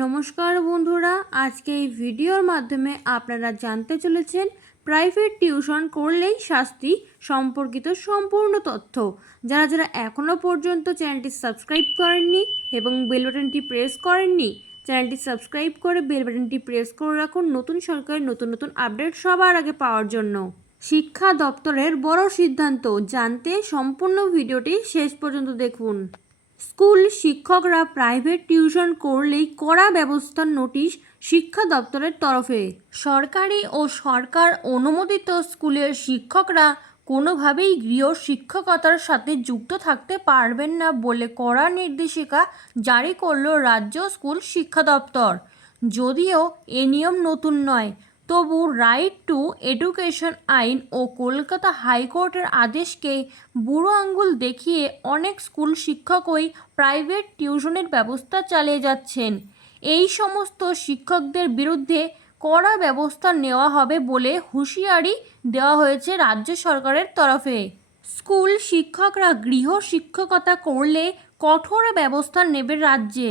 নমস্কার বন্ধুরা, আজকে এই ভিডিওর মাধ্যমে আপনারা জানতে চলেছেন প্রাইভেট টিউশন করলেই শাস্তি সম্পর্কিত সম্পূর্ণ তথ্য। যারা যারা এখনও পর্যন্ত চ্যানেলটি সাবস্ক্রাইব করেননি এবং বেল বাটনটি প্রেস করেননি, চ্যানেলটি সাবস্ক্রাইব করে বেল বাটনটি প্রেস করে রাখুন নতুন সরকারের নতুন নতুন আপডেট সবার আগে পাওয়ার জন্য। শিক্ষা দপ্তরের বড় সিদ্ধান্ত জানতে সম্পূর্ণ ভিডিওটি শেষ পর্যন্ত দেখুন। স্কুল শিক্ষকরা প্রাইভেট টিউশন করলেই কড়া ব্যবস্থার নোটিশ শিক্ষা দপ্তরের তরফে। সরকারি ও সরকার অনুমোদিত স্কুলের শিক্ষকরা কোনোভাবেই গৃহ শিক্ষকতার সাথে যুক্ত থাকতে পারবেন না বলে কড়া নির্দেশিকা জারি করল রাজ্য স্কুল শিক্ষা দপ্তর। যদিও এ নিয়ম নতুন নয়, তবু রাইট টু এডুকেশন আইন ও কলকাতা হাইকোর্টের আদেশকে বুড়ো আঙ্গুল দেখিয়ে অনেক স্কুল শিক্ষকই প্রাইভেট টিউশনের ব্যবস্থা চালিয়ে যাচ্ছেন। এই সমস্ত শিক্ষকদের বিরুদ্ধে কড়া ব্যবস্থা নেওয়া হবে বলে হুঁশিয়ারি দেওয়া হয়েছে রাজ্য সরকারের তরফে। স্কুল শিক্ষকরা গৃহ শিক্ষকতা করলে কঠোর ব্যবস্থা নেবে রাজ্যে।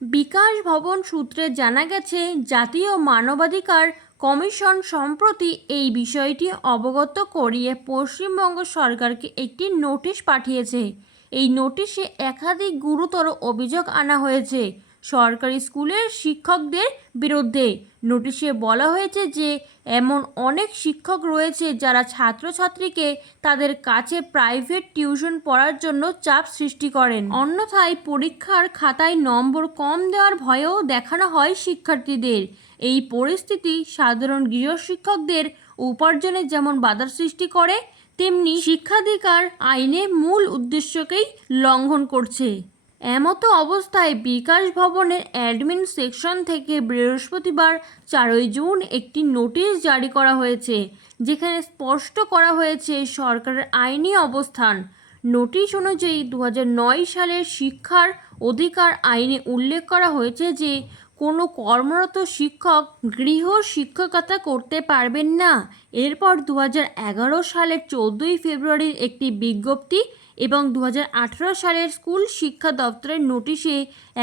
বিকাশ ভবন সূত্রে জানা গেছে, জাতীয় মানবাধিকার কমিশন সম্প্রতি এই বিষয়টি অবগত করিয়ে পশ্চিমবঙ্গ সরকারকে একটি নোটিশ পাঠিয়েছে। এই নোটিশে একাধিক গুরুতর অভিযোগ আনা হয়েছে সরকারি স্কুলের শিক্ষকদের বিরুদ্ধে। নোটিশে বলা হয়েছে যে এমন অনেক শিক্ষক রয়েছে যারা ছাত্রছাত্রীকে তাদের কাছে প্রাইভেট টিউশন পড়ার জন্য চাপ সৃষ্টি করেন। অন্যথায় পরীক্ষার খাতায় নম্বর কম দেওয়ার ভয়েও দেখানো হয় শিক্ষার্থীদের। এই পরিস্থিতি সাধারণ গৃহশিক্ষকদের উপার্জনে যেমন বাধার সৃষ্টি করে, তেমনি শিক্ষাধিকার আইনে মূল উদ্দেশ্যকেই লঙ্ঘন করছে। এমতো অবস্থায় বিকাশ ভবনের অ্যাডমিন সেকশন থেকে বৃহস্পতিবার 4 জুন একটি নোটিশ জারি করা হয়েছে, যেখানে স্পষ্ট করা হয়েছে সরকারের আইনি অবস্থান। নোটিশ অনুযায়ী 2009 সালের শিক্ষার অধিকার আইনে উল্লেখ করা হয়েছে যে কোনো কর্মরত শিক্ষক গৃহ শিক্ষকতা করতে পারবেন না। এরপর 2011 সালের 14 ফেব্রুয়ারির একটি বিজ্ঞপ্তি এবং 2018 সালের স্কুল শিক্ষা দপ্তরের নোটিশে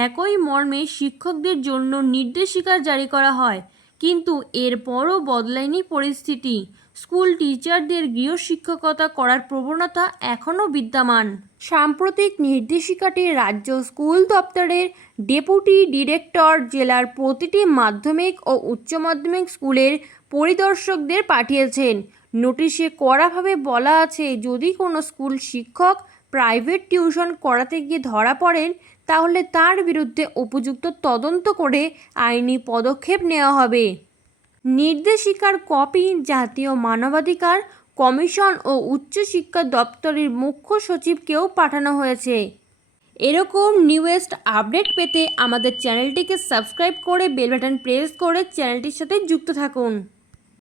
একই মর্মে শিক্ষকদের জন্য নির্দেশিকা জারি করা হয়। কিন্তু এরপরও বদলায়নি পরিস্থিতি। স্কুল টিচারদের গৃহশিক্ষকতা করার প্রবণতা এখনও বিদ্যমান। সাম্প্রতিক নির্দেশিকাটি রাজ্য স্কুল দপ্তরের ডেপুটি ডিরেক্টর জেলার প্রতিটি মাধ্যমিক ও উচ্চ মাধ্যমিক স্কুলের পরিদর্শকদের পাঠিয়েছেন। নোটিশে কড়াভাবে বলা আছে, যদি কোনো স্কুল শিক্ষক প্রাইভেট টিউশন করাতে গিয়ে ধরা পড়েন, তাহলে তার বিরুদ্ধে উপযুক্ত তদন্ত করে আইনি পদক্ষেপ নেওয়া হবে। নির্দেশিকার কপি জাতীয় মানবাধিকার কমিশন ও উচ্চশিক্ষা দপ্তরের মুখ্য সচিবকেও পাঠানো হয়েছে। এরকম নিউয়েস্ট আপডেট পেতে আমাদের চ্যানেলটিকে সাবস্ক্রাইব করে বেল বাটন প্রেস করে চ্যানেলটির সাথে যুক্ত থাকুন।